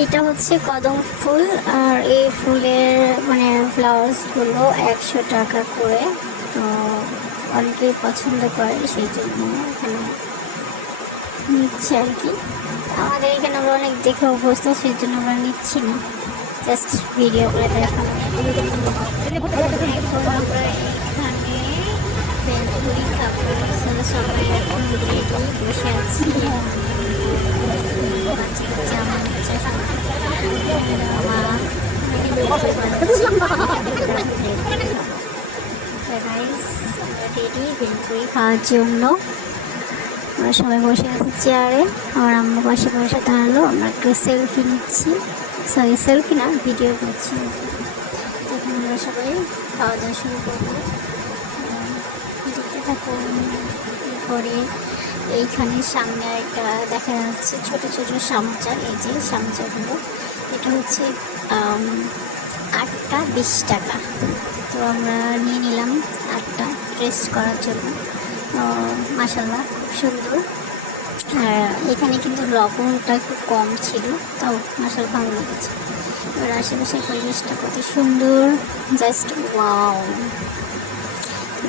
এইটা হচ্ছে কদম ফুল, আর এই ফুলের মানে ফ্লাওয়ার্সগুলো 100 টাকা করে। তো অনেকেই পছন্দ করে, সেই জন্য এখানে নিচ্ছে আর কি। আমাদের এখানে আমরা অনেক দেখে অভ্যস্ত, সেই জন্য আমরা নিচ্ছি না, জাস্ট ভিডিও করে দেখানো। এখন আমরা এখানে বেলপুরি খাবো, সবাই এখন রেডি বসে আছি। রেডি বেলপুরি খাওয়ার জন্য আমরা সবাই বসে আছি চেয়ারে। আমার আম্মু পাশে বসে দাঁড়ালো, আমরা একটু সেলফি নিচ্ছি, সরি সেলফি না, ভিডিও করছি। তখন আমরা সবাই খাওয়া দাওয়া শুরু করবো, দেখতে থাকুন। এরপরে এইখানে সামনে একটা দেখা যাচ্ছে ছোট ছোট সামোচা, এই যে সামোচাগুলো, এটা হচ্ছে 8টা 20 টাকা। তো আমরা নিয়ে নিলাম 8টা টেস্ট করার জন্য। মাশাআল্লাহ খুব সুন্দর। আর এখানে কিন্তু লবণটা একটু কম ছিল, তাও মাশাআল্লাহ ভালো লেগেছে। এবার আশেপাশের পরিবেশটা কত সুন্দর, জাস্ট ওয়াও।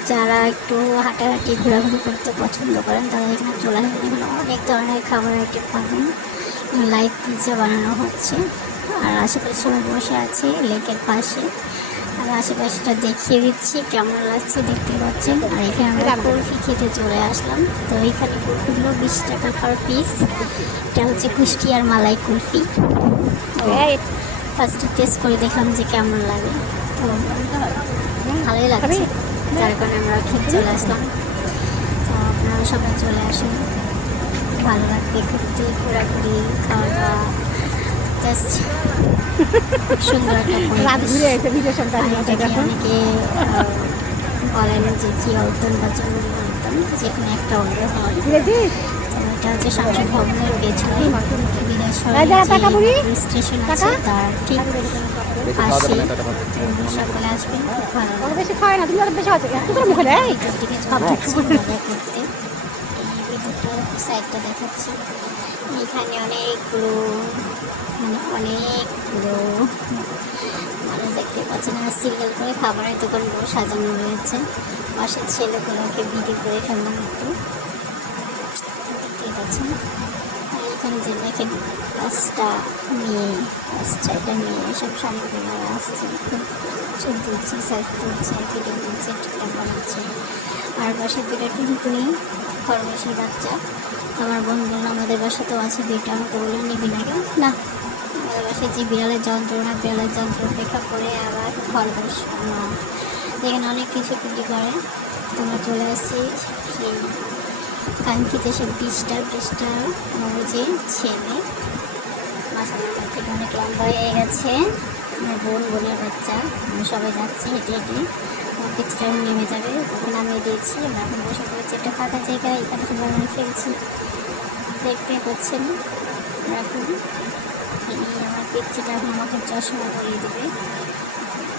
যারা একটু হাঁটাহাঁটি ঘোরাঘুরি করতে পছন্দ করেন তারা এখানে চলে আসবেন। এখানে অনেক ধরনের খাবার আইটেম পাবেন, লাইভ পিৎজা বানানো হচ্ছে। আর আশেপাশে সবাই বসে আছে লেকের পাশে। আর আশেপাশেটা দেখিয়ে দিচ্ছি কেমন লাগছে, দেখতে পাচ্ছেন। আর এখানে আমরা কুলফি খেতে চলে আসলাম। তো এইখানে কুলফিগুলো 20 টাকা পার পিস। এটা হচ্ছে কুষ্টিয়ার মালাই কুলফি। তো ফার্স্টে টেস্ট করে দেখলাম যে কেমন লাগে, তো ভালোই লাগছে, যার কারণে আমরা খেতে চলে আসলাম। তো আপনারা সবাই চলে আসুন, ভালো লাগবে ঘুরতে, ঘোরাঘুরি, খাওয়া দাওয়া, জাস্ট সুন্দর একটা পরিবেশ। অনেকে বলেন যে চিরন্তন বা জরুরি উদ্যান, যেখানে একটা অর্ডার হয়। এটা হচ্ছে সংসদ ভবনের পেছনে স্টেশন আছে, তার ঠিক পাশে। সকালে আসবেন, করতে সাইডটা দেখাচ্ছি। এখানে অনেকগুলো মানুষ দেখতে পাচ্ছেন। আর সিরিয়াল করে খাবারের দোকানগুলো সাজানো রয়েছে। পাশের ছেলেগুলোকে ভিডিও করে ফেললাম একটু, দেখতে পাচ্ছেন। আর এখানে যে দেখেন 5টা মেয়ে আসছে, এটা মেয়ে সব সামগ্রীগুলো আসছে, ছবি তুলছে, সেলফি তুলছে, ভিডিও তুলছে, টিকটক বানাচ্ছে। আর পাশে 2টা টুনটুনি খরগোশের বাচ্চা। আমার বোন বললো আমাদের বাসাতেও আছে 2টা, আমাকে বললো নিবি না কেন? না, আমাদের বাসায় যে বিড়ালের যন্ত্রণা, বিড়ালের যন্ত্র অপেক্ষা করে আবার খরগোশ। এখানে অনেক কিছু বিক্রি করে। তোমরা চলে আসছি সেই কাঙ্ক্ষিত সে 20টার যে ছেলে। মাসাল্লাহ থেকে অনেক লম্বা হয়ে গেছে। আমার বোনের বাচ্চা, আমি সবাই যাচ্ছি হেঁটে হেঁটে। পিচটা নেমে যাবে, তখন নামিয়ে দিয়েছি। আমরা এখন বসে পড়েছি একটা ফাঁকা জায়গায়, এখানে সবাই আমি ফেলছি, দেখতে পাচ্ছেন। এখন আমার পিচিটা এখন আমাকে চশমা পরিয়ে দেবে,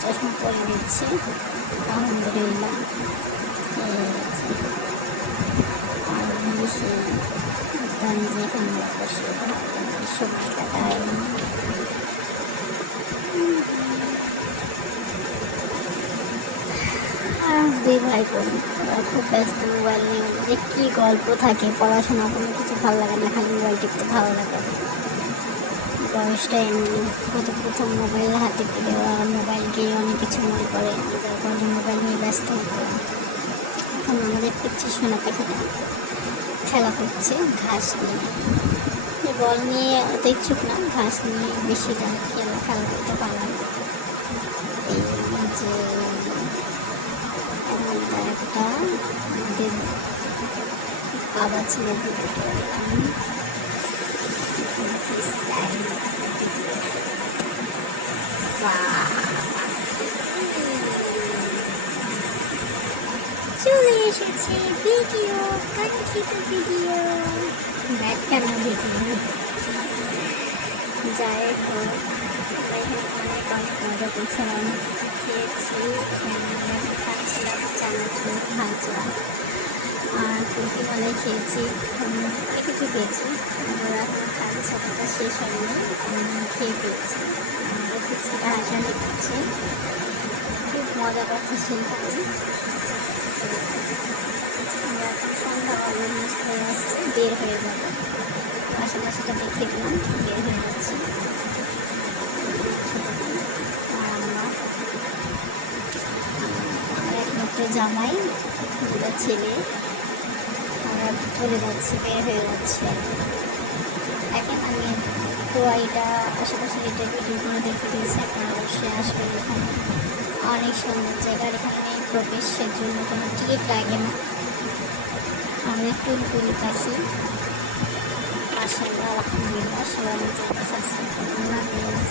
চশমা পরিয়ে দিচ্ছে। আলহামদুলিল্লাহ। আর সেই উদ্যানে যেখানে বসে সময় কাটায়, দুই ভাই বোন খুব ব্যস্ত, মোবাইল নিয়ে যে কী গল্প থাকে, পড়াশোনা কোনো কিছু ভালো লাগে না, খালি মোবাইল টিপতে ভালো লাগে। বয়সটা এমনি, প্রথম মোবাইল হাতে পেলে ওরা মোবাইলকে অনেক কিছু মনে করে, যার কারণে মোবাইল নিয়ে ব্যস্ত হতো। এখন আমাদের পিচ্ছি সোনা পাখিটা খেলা করছে ঘাস নিয়ে, বল নিয়ে অত ইচ্ছুক না, ঘাস নিয়ে বেশি খেলা করতে পারে। এই যে একটা আমাদের বাবা ছেলে চলে এসেছে ভিডিও, কাঙ্ক্ষিত ভিডিও, ব্যাখ্যানো ভিডিও। যাই হোক, অনেক মজা করছিলাম, খেয়েছি, খাচ্ছিলাম চানাচুর ভাজা। আর কুলফি মালাই খেয়েছি, অনেক কিছু খেয়েছি। আমরা এখন খালি সকালটা শেষ হয়নি, খেয়ে পেয়েছি। আর ফুচকাটা হাসাহাসি করছে, খুব মজা পাচ্ছে সেইখানে। আমরা এখন সন্ধ্যা অলমোস্ট হয়ে আসছে, বের হয়ে যাবো। আশেপাশেটা দেখে দিলাম, বের হয়ে যাচ্ছি। আমার একমাত্র জামাই, দুটা ছেলে, আমরা চলে যাচ্ছি, বের হয়ে যাচ্ছি। এখন আমি তো এটা আশেপাশে এটা ভিডিও করে দেখে দিয়েছি, আপনারা অবশ্যই আসবেন। এখানে অনেক সুন্দর জায়গা, এখানে প্রবেশের জন্য কোনো টিকিট লাগে না। আমরা একটু ঘুরে পাখি, মাশাআল্লাহ, আলহামদুলিল্লাহ, সবাই আমার চ্যানেলটা সাবস্ক্রাইব করুন। আল্লাহ হাফেজ।